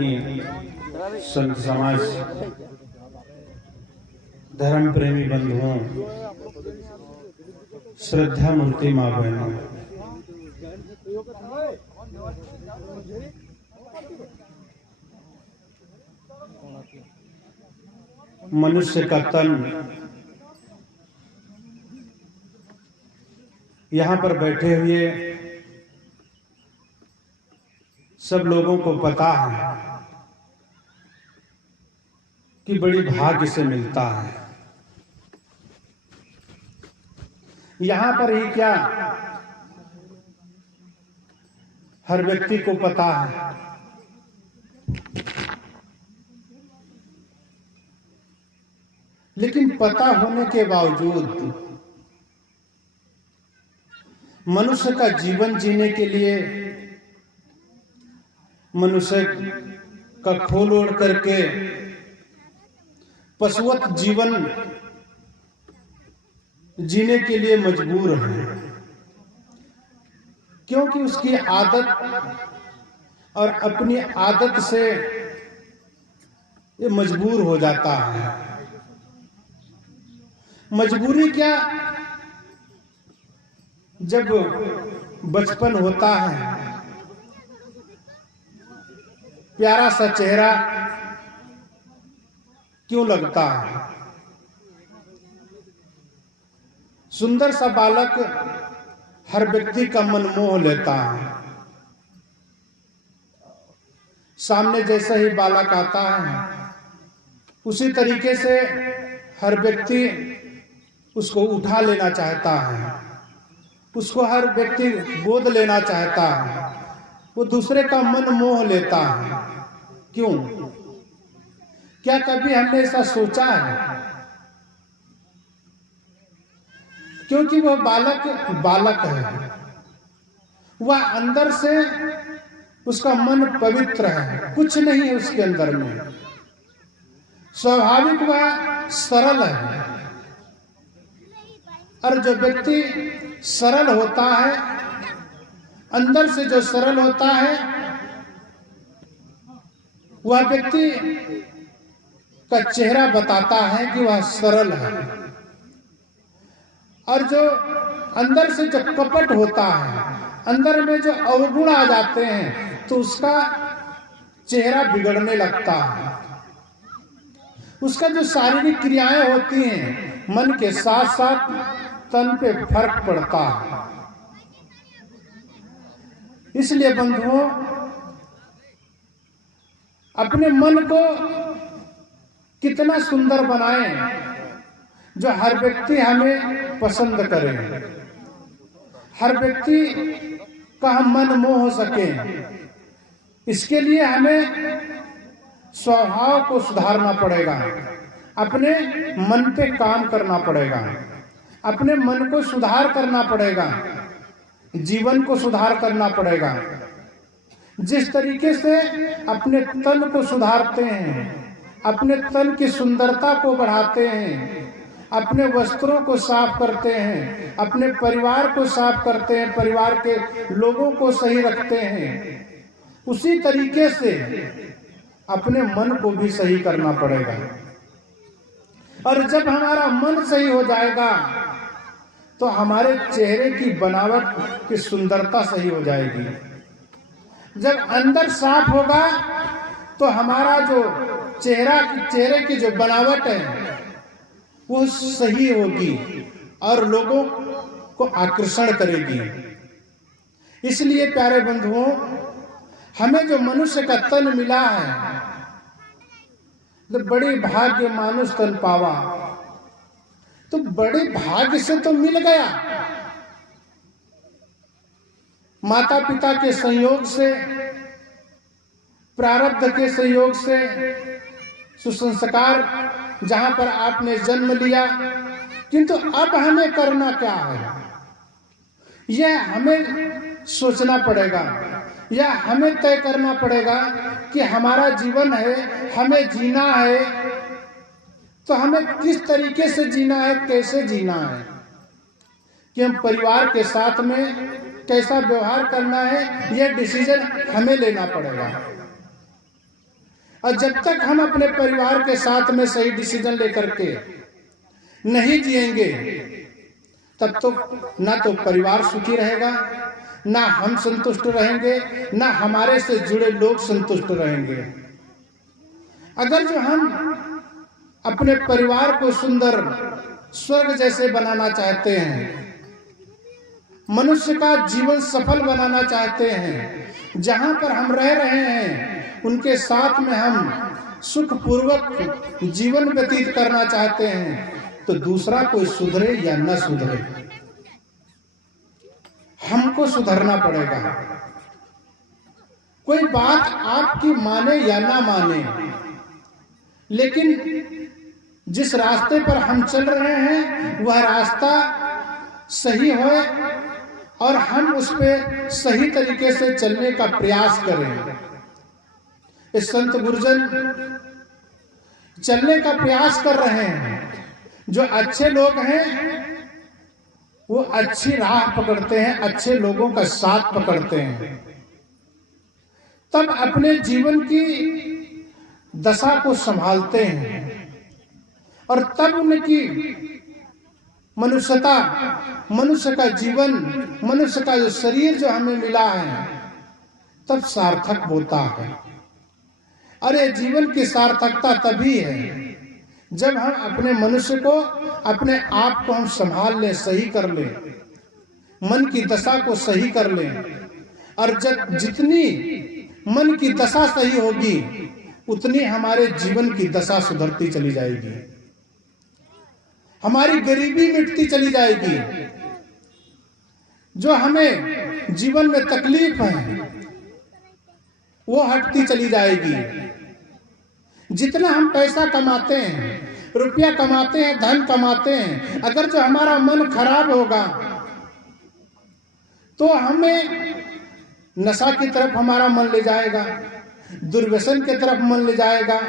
माननीय संत समाज, धर्म प्रेमी बंधुओं, श्रद्धा मूर्ति माँ बहनों, मनुष्य का तन यहाँ पर बैठे हुए सब लोगों को पता है कि बड़ी भाग्य से मिलता है। यहाँ पर ही क्या, हर व्यक्ति को पता है, लेकिन पता होने के बावजूद मनुष्य का जीवन जीने के लिए मनुष्य का खोल ओढ़ करके पशुवत जीवन जीने के लिए मजबूर है, क्योंकि उसकी आदत और अपनी आदत से ये मजबूर हो जाता है। मजबूरी क्या, जब बचपन होता है, प्यारा सा चेहरा क्यों लगता है, सुंदर सा बालक हर व्यक्ति का मन मोह लेता है। सामने जैसा ही बालक आता है, उसी तरीके से हर व्यक्ति उसको उठा लेना चाहता है, उसको हर व्यक्ति गोद लेना चाहता है, वो दूसरे का मन मोह लेता है। क्यों? क्या कभी हमने ऐसा सोचा है? क्योंकि वह बालक है, वह अंदर से उसका मन पवित्र है, कुछ नहीं है उसके अंदर में, स्वाभाविक वह सरल है। और जो व्यक्ति सरल होता है, अंदर से जो सरल होता है, वह व्यक्ति का चेहरा बताता है कि वह सरल है। और जो अंदर से जो कपट होता है, अंदर में जो अवगुण आ जाते हैं, तो उसका चेहरा बिगड़ने लगता है। उसका जो शारीरिक क्रियाएं होती हैं, मन के साथ साथ तन पे फर्क पड़ता है। इसलिए बंधुओं, अपने मन को कितना सुंदर बनाएं जो हर व्यक्ति हमें पसंद करे, हर व्यक्ति का हम मन मोह सके। इसके लिए हमें स्वभाव को सुधारना पड़ेगा, अपने मन पे काम करना पड़ेगा, अपने मन को सुधार करना पड़ेगा, जीवन को सुधार करना पड़ेगा। जिस तरीके से अपने तन को सुधारते हैं, अपने तन की सुंदरता को बढ़ाते हैं, अपने वस्त्रों को साफ करते हैं, अपने परिवार को साफ करते हैं, परिवार के लोगों को सही रखते हैं, उसी तरीके से अपने मन को भी सही करना पड़ेगा। और जब हमारा मन सही हो जाएगा, तो हमारे चेहरे की बनावट की सुंदरता सही हो जाएगी। जब अंदर साफ होगा, तो हमारा जो चेहरे की जो बनावट है वो सही होगी और लोगों को आकर्षण करेगी। इसलिए प्यारे बंधुओं, हमें जो मनुष्य का तन मिला है, तो बड़ी भाग्य मानुष तन पावा, तो बड़े भाग्य से तो मिल गया। माता पिता के संयोग से, प्रारब्ध के संयोग से, सुसंस्कार जहां पर आपने जन्म लिया, किंतु अब हमें करना क्या है, यह हमें सोचना पड़ेगा, यह हमें तय करना पड़ेगा कि हमारा जीवन है, हमें जीना है, तो हमें किस तरीके से जीना है, कैसे जीना है, कि हम परिवार के साथ में कैसा व्यवहार करना है, यह डिसीजन हमें लेना पड़ेगा। और जब तक हम अपने परिवार के साथ में सही डिसीजन लेकर के नहीं जिएंगे, तब तो ना तो परिवार सुखी रहेगा, ना हम संतुष्ट रहेंगे, ना हमारे से जुड़े लोग संतुष्ट रहेंगे। अगर जो हम अपने परिवार को सुंदर स्वर्ग जैसे बनाना चाहते हैं, मनुष्य का जीवन सफल बनाना चाहते हैं, जहां पर हम रह रहे हैं उनके साथ में हम सुखपूर्वक जीवन व्यतीत करना चाहते हैं, तो दूसरा कोई सुधरे या न सुधरे, हमको सुधरना पड़ेगा। कोई बात आपकी माने या ना माने, लेकिन जिस रास्ते पर हम चल रहे हैं वह रास्ता सही हो और हम उस पे सही तरीके से चलने का प्रयास करें। इस संत गुरुजन चलने का प्रयास कर रहे हैं। जो अच्छे लोग हैं वो अच्छी राह पकड़ते हैं, अच्छे लोगों का साथ पकड़ते हैं, तब अपने जीवन की दशा को संभालते हैं और तब उनकी मनुष्यता, मनुष्य का जीवन, मनुष्य का जो शरीर जो हमें मिला है तब सार्थक होता है। अरे जीवन की सार्थकता तभी है जब हम अपने मनुष्य को, अपने आप को हम संभाल लें, सही कर लें, मन की दशा को सही कर लें। और जब जितनी मन की दशा सही होगी उतनी हमारे जीवन की दशा सुधरती चली जाएगी, हमारी गरीबी मिटती चली जाएगी, जो हमें जीवन में तकलीफ है वो हटती चली जाएगी। जितना हम पैसा कमाते हैं, रुपया कमाते हैं, धन कमाते हैं, अगर जो हमारा मन खराब होगा तो हमें नशा की तरफ हमारा मन ले जाएगा, दुर्व्यसन की तरफ मन ले जाएगा,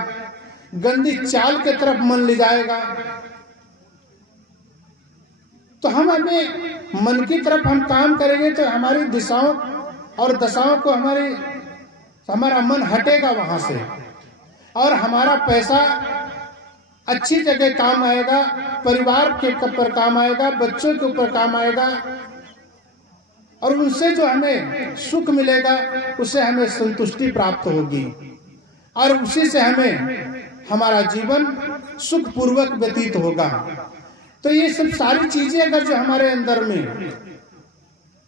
गंदी चाल की तरफ मन ले जाएगा। तो हम अपने मन की तरफ हम काम करेंगे तो हमारी दिशाओं और दशाओं को हमारा मन हटेगा वहां से, और हमारा पैसा अच्छी जगह काम आएगा, परिवार के ऊपर काम आएगा, बच्चों के ऊपर काम आएगा, और उनसे जो हमें सुख मिलेगा उससे हमें संतुष्टि प्राप्त होगी और उसी से हमें हमारा जीवन सुखपूर्वक व्यतीत होगा। तो ये सब सारी चीजें अगर जो हमारे अंदर में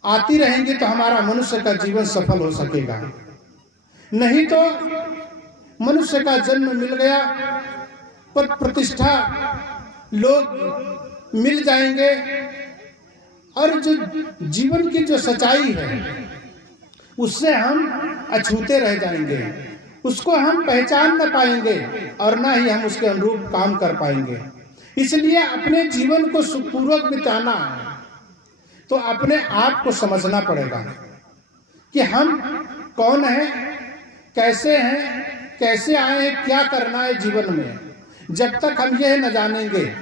आती रहेंगी तो हमारा मनुष्य का जीवन सफल हो सकेगा। नहीं तो मनुष्य का जन्म मिल गया, पद प्रतिष्ठा लोग मिल जाएंगे, और जो जीवन की जो सच्चाई है उससे हम अछूते रह जाएंगे, उसको हम पहचान न पाएंगे और ना ही हम उसके अनुरूप काम कर पाएंगे। इसलिए अपने जीवन को सुखपूर्वक बिताना है तो अपने आप को समझना पड़ेगा कि हम कौन हैं, कैसे हैं, कैसे आए हैं, क्या करना है जीवन में। जब तक हम यह न जानेंगे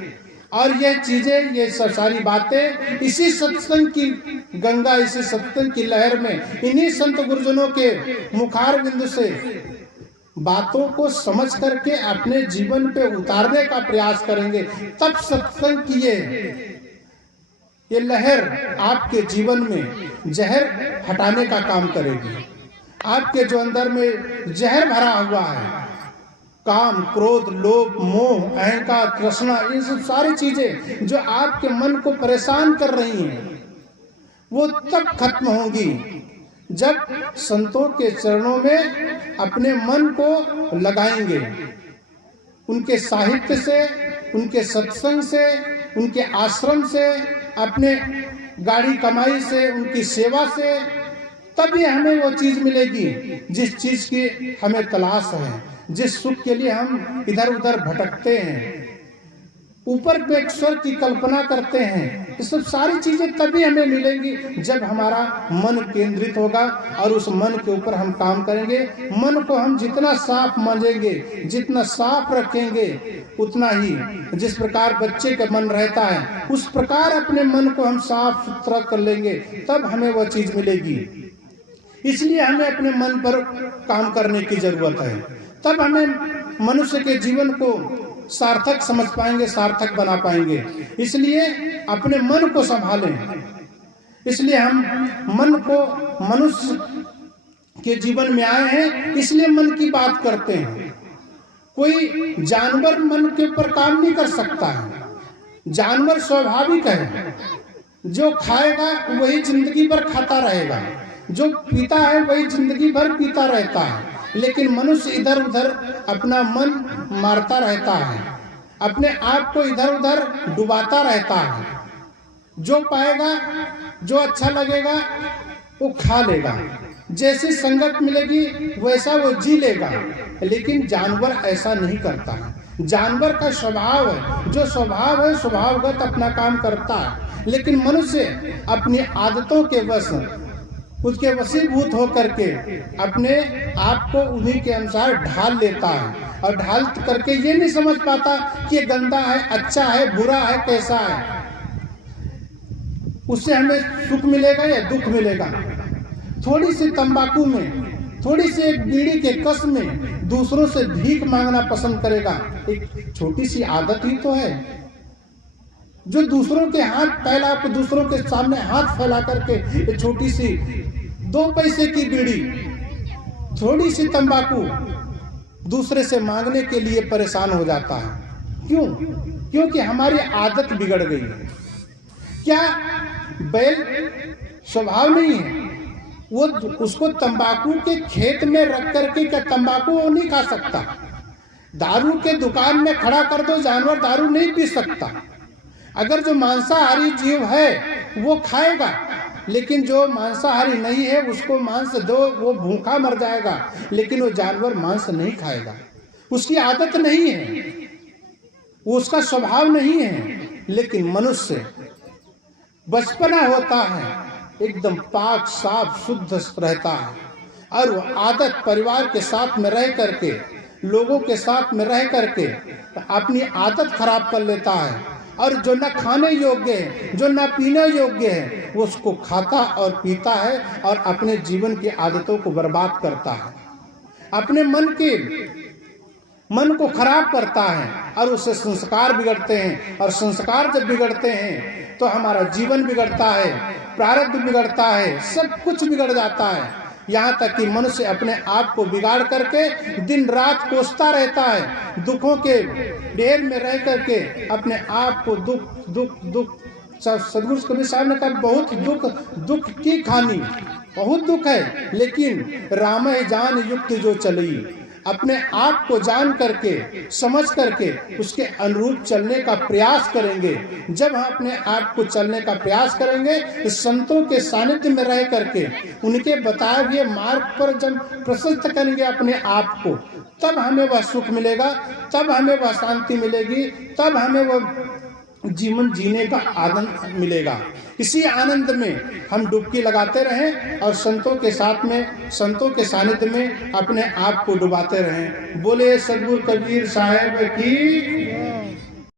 और ये चीजें, ये सारी बातें इसी सत्संग की गंगा, इसी सत्संग की लहर में, इन्हीं संत गुरुजनों के मुखार बिंदु से बातों को समझ करके अपने जीवन पे उतारने का प्रयास करेंगे, तब सत्संग की ये लहर आपके जीवन में जहर हटाने का काम करेगी। आपके जो अंदर में जहर भरा हुआ है, काम, क्रोध, लोभ, मोह, अहंकार, तृष्णा, ये सब सारी चीजें जो आपके मन को परेशान कर रही हैं, वो तब खत्म होंगी जब संतों के चरणों में अपने मन को लगाएंगे। उनके साहित्य से, उनके सत्संग से, उनके आश्रम से, अपने गाड़ी कमाई से, उनकी सेवा से, तभी हमें वो चीज मिलेगी जिस चीज की हमें तलाश है, जिस सुख के लिए हम इधर उधर भटकते हैं, ऊपर पे ईश्वर की कल्पना करते हैं। ये सब सारी चीजें तभी हमें मिलेंगी जब हमारा मन केंद्रित होगा और उस मन के ऊपर हम काम करेंगे। मन को हम जितना साफ मानेंगे, जितना साफ रखेंगे, उतना ही, जिस प्रकार बच्चे का मन रहता है उस प्रकार अपने मन को हम साफ सुथरा कर लेंगे, तब हमें वह चीज मिलेगी। इसलिए हमें अपने मन पर काम करने की जरूरत है, तब हमें मनुष्य के जीवन को सार्थक समझ पाएंगे, सार्थक बना पाएंगे। इसलिए अपने मन को संभालें। इसलिए हम मन को, मनुष्य के जीवन में आए हैं, इसलिए मन की बात करते हैं। कोई जानवर मन के ऊपर काम नहीं कर सकता है। जानवर स्वाभाविक है, जो खाएगा वही जिंदगी भर खाता रहेगा, जो पीता है वही जिंदगी भर पीता रहता है। लेकिन मनुष्य इधर उधर अपना मन मारता रहता है, अपने आप को इधर उधर डुबाता रहता है। जो पाएगा, जो अच्छा लगेगा वो खा लेगा, जैसी संगत मिलेगी वैसा वो जी लेगा। लेकिन जानवर ऐसा नहीं करता है। जानवर का स्वभाव है, जो स्वभाव है स्वभावगत अपना काम करता है। लेकिन मनुष्य अपनी आदतों के वश, उसके वशीभूत होकर के अपने आप को उन्हीं के अनुसार ढाल लेता है, और ढाल करके ये नहीं समझ पाता कि ये गंदा है, अच्छा है, बुरा है, कैसा है। उससे हमें सुख मिलेगा या दुख मिलेगा। थोड़ी सी तंबाकू में, थोड़ी सी एक बीड़ी के कस में दूसरों से भीख मांगना पसंद करेगा। एक छोटी सी आदत ही तो है, जो दूसरों के हाथ फैला, दूसरों के सामने हाथ फैला करके ये छोटी सी 2 पैसे की बीड़ी, थोड़ी सी तंबाकू दूसरे से मांगने के लिए परेशान हो जाता है। क्यों? क्योंकि हमारी आदत बिगड़ गई है। क्या बैल स्वभाव नहीं है? वो उसको तंबाकू के खेत में रख करके क्या तंबाकू वो नहीं खा सकता? दारू के दुकान में खड़ा कर दो, जानवर दारू नहीं पी सकता। अगर जो मांसाहारी जीव है वो खाएगा, लेकिन जो मांसाहारी नहीं है उसको मांस दो, वो भूखा मर जाएगा। लेकिन वो जानवर मांस नहीं खाएगा, उसकी आदत नहीं है, वो उसका स्वभाव नहीं है। लेकिन मनुष्य बचपना होता है, एकदम पाक साफ शुद्ध रहता है, और वो आदत परिवार के साथ में रह करके, लोगों के साथ में रह करके अपनी आदत खराब कर लेता है, और जो न खाने योग्य है, जो न पीने योग्य है, वो उसको खाता और पीता है और अपने जीवन की आदतों को बर्बाद करता है, अपने मन को खराब करता है, और उससे संस्कार बिगड़ते हैं। और संस्कार जब बिगड़ते हैं तो हमारा जीवन बिगड़ता है, प्रारब्ध बिगड़ता है, सब कुछ बिगड़ जाता है। यहाँ तक कि मनुष्य अपने आप को बिगाड़ करके दिन रात कोसता रहता है, दुखों के ढेर में रह करके अपने आप को दुख दुख दुख। सदगुरु कबीर साहब ने कहा, बहुत दुख की खानी, बहुत दुख है, लेकिन राम जान युक्त जो चली। अपने आप को जान करके, समझ करके उसके अनुरूप चलने का प्रयास करेंगे। जब हम अपने आप को चलने का प्रयास करेंगे, तो संतों के सानिध्य में रह करके उनके बताए हुए मार्ग पर जब प्रशस्त करेंगे अपने आप को, तब हमें वह सुख मिलेगा, तब हमें वह शांति मिलेगी, तब हमें वह जीवन जीने का आनंद मिलेगा। इसी आनंद में हम डुबकी लगाते रहें और संतों के साथ में, संतों के सानिध्य में अपने आप को डुबाते रहें। बोले सदगुरु कबीर साहब की।